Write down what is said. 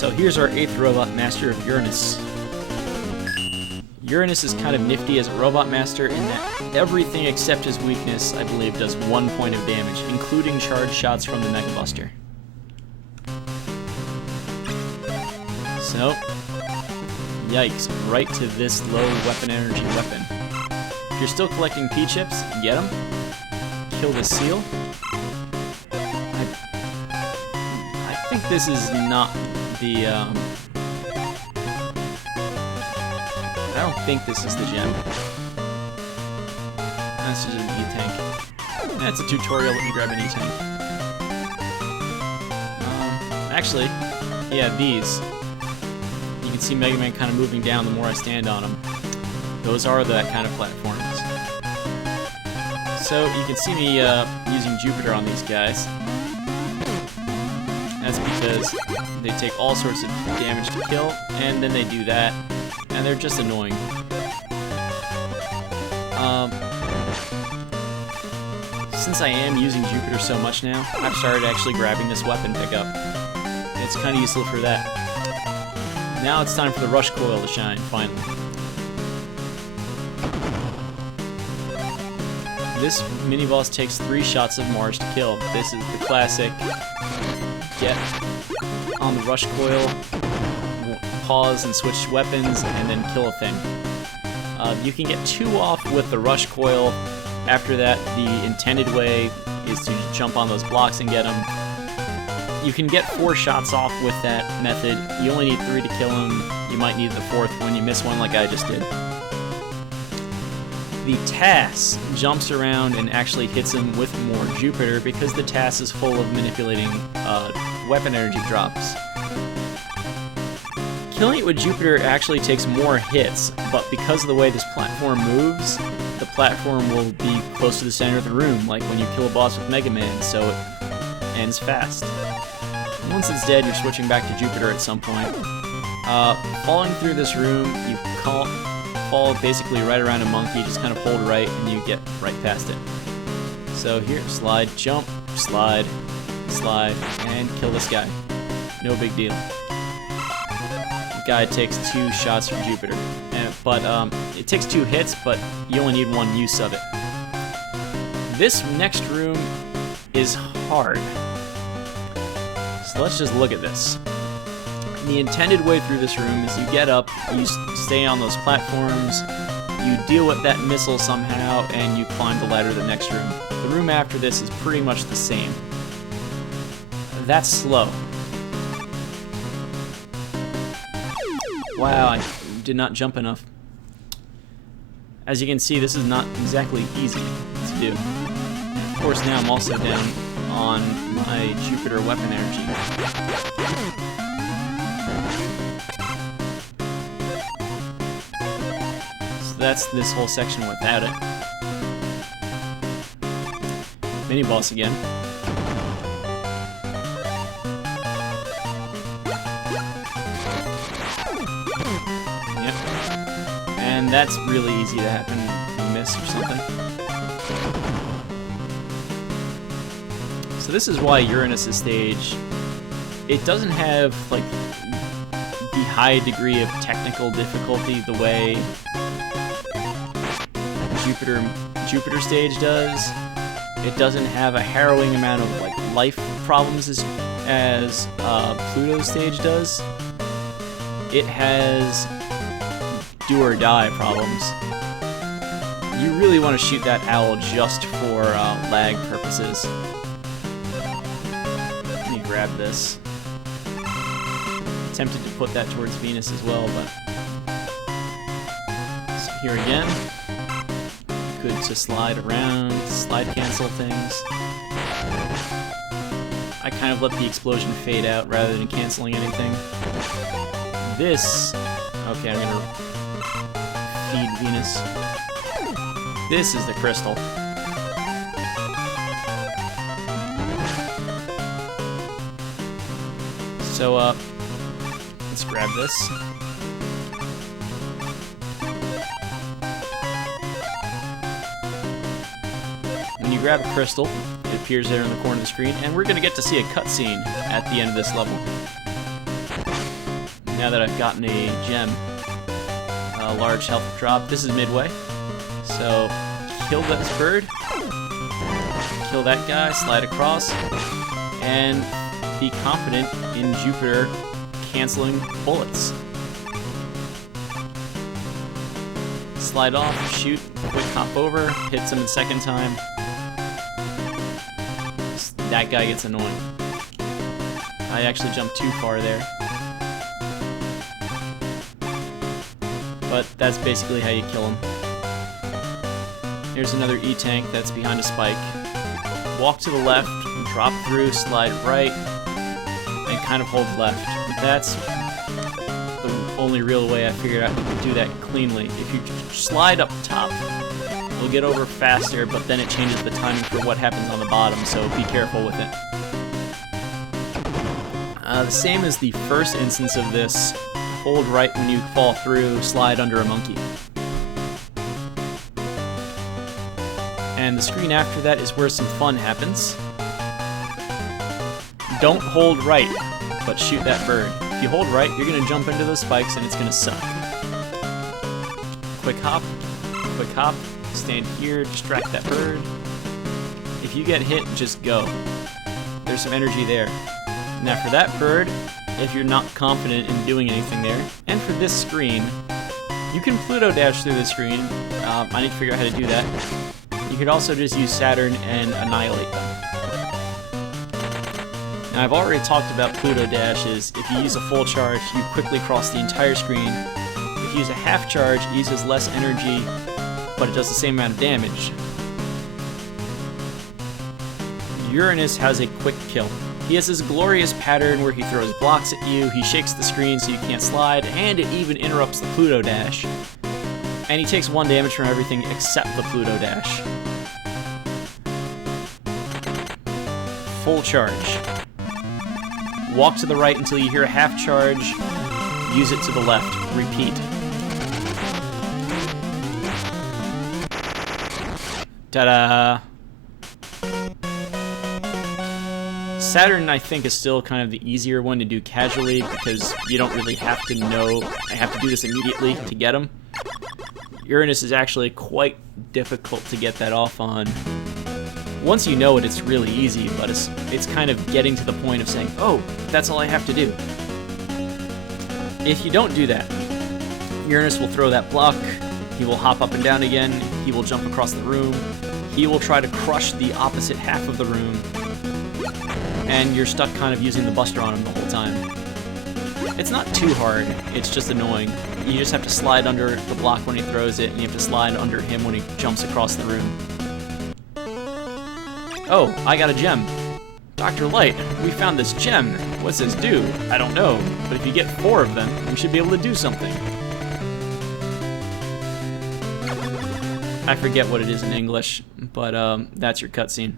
So here's our 8th robot master of Uranus. Uranus is kind of nifty as a robot master in that everything except his weakness, I believe, does 1 point of damage, including charged shots from the Mega Buster. So, yikes, right to this low weapon energy weapon. If you're still collecting P-chips, get them. Kill the seal. I think this is not the, I don't think this is the gem. That's just an E-tank. That's a tutorial, let me grab an E-tank. Actually, yeah, these. You can see Mega Man kind of moving down the more I stand on them. Those are that kind of platforms. So you can see me using Jupiter on these guys. That's because they take all sorts of damage to kill, and then they do that, and they're just annoying. Since I am using Jupiter so much now, I've started actually grabbing this weapon pickup. It's kind of useful for that. Now it's time for the rush coil to shine, finally. This mini-boss takes 3 shots of Mars to kill. This is the classic get on the rush coil, pause and switch weapons, and then kill a thing. You can get 2 off with the rush coil. After that, the intended way is to jump on those blocks and get them. You can get 4 shots off with that method. You only need 3 to kill him. You might need the 4th when you miss one like I just did. The TAS jumps around and actually hits him with more Jupiter because the TAS is full of manipulating weapon energy drops. Killing it with Jupiter actually takes more hits, but because of the way this platform moves, the platform will be close to the center of the room, like when you kill a boss with Mega Man, so it ends fast. Once it's dead, you're switching back to Jupiter at some point. Falling through this room, you fall basically right around a monkey, just kind of hold right, and you get right past it. So here, slide, jump, slide, slide, and kill this guy. No big deal. The guy takes 2 shots from Jupiter. But it takes 2 hits, but you only need 1 use of it. This next room is hard. So let's just look at this. The intended way through this room is you get up, you stay on those platforms, you deal with that missile somehow, and you climb the ladder to the next room. The room after this is pretty much the same. That's slow. Wow, I did not jump enough. As you can see, this is not exactly easy to do. Of course, now I'm also down on my Jupiter weapon energy. So that's this whole section without it. Mini boss again. Yep. And that's really easy to happen if you miss or something. So this is why Uranus' stage, it doesn't have like the high degree of technical difficulty the way Jupiter stage does. It doesn't have a harrowing amount of like life problems as Pluto stage does. It has do or die problems. You really want to shoot that owl just for lag purposes. Let me grab this. Tempted to put that towards Venus as well, but so here again. Good to slide around, slide cancel things. I kind of let the explosion fade out rather than canceling anything. This, okay, I'm gonna feed Venus. This is the crystal. So, let's grab this. When you grab a crystal, it appears there in the corner of the screen, and we're going to get to see a cutscene at the end of this level. now that I've gotten a gem. A large health drop. This is midway. So, kill this bird. Kill that guy, slide across, and be confident in Jupiter canceling bullets. Slide off, shoot, quick hop over, hits him the second time. That guy gets annoying. I actually jumped too far there. But that's basically how you kill him. Here's another E-tank that's behind a spike. Walk to the left, drop through, slide right, and kind of hold left. That's the only real way I figured out you could do that cleanly. If you slide up top, you'll get over faster, but then it changes the timing for what happens on the bottom, so be careful with it. The same as the first instance of this, hold right when you fall through, slide under a monkey. And the screen after that is where some fun happens. Don't hold right, but shoot that bird. If you hold right, you're going to jump into those spikes and it's going to suck. Quick hop, stand here, distract that bird. If you get hit, just go. There's some energy there. Now for that bird, if you're not confident in doing anything there, and for this screen, you can Pluto dash through the screen. I need to figure out how to do that. You could also just use Saturn and annihilate them. Now I've already talked about Pluto dashes. If you use a full charge, you quickly cross the entire screen. If you use a half charge, it uses less energy, but it does the same amount of damage. Uranus has a quick kill. He has this glorious pattern where he throws blocks at you, he shakes the screen so you can't slide, and it even interrupts the Pluto dash. And he takes 1 damage from everything except the Pluto dash. Full charge. Walk to the right until you hear a half charge, use it to the left, repeat. Ta-da! Saturn, I think, is still kind of the easier one to do casually because you don't really have to know, I have to do this immediately to get him. Uranus is actually quite difficult to get that off on. Once you know it, it's really easy, but it's kind of getting to the point of saying, oh, that's all I have to do. If you don't do that, Uranus will throw that block, he will hop up and down again, he will jump across the room, he will try to crush the opposite half of the room, and you're stuck kind of using the Buster on him the whole time. It's not too hard, it's just annoying. You just have to slide under the block when he throws it, and you have to slide under him when he jumps across the room. Oh, I got a gem. Dr. Light, we found this gem. What's this do? I don't know, but if you get 4 of them, we should be able to do something. I forget what it is in English, but that's your cutscene.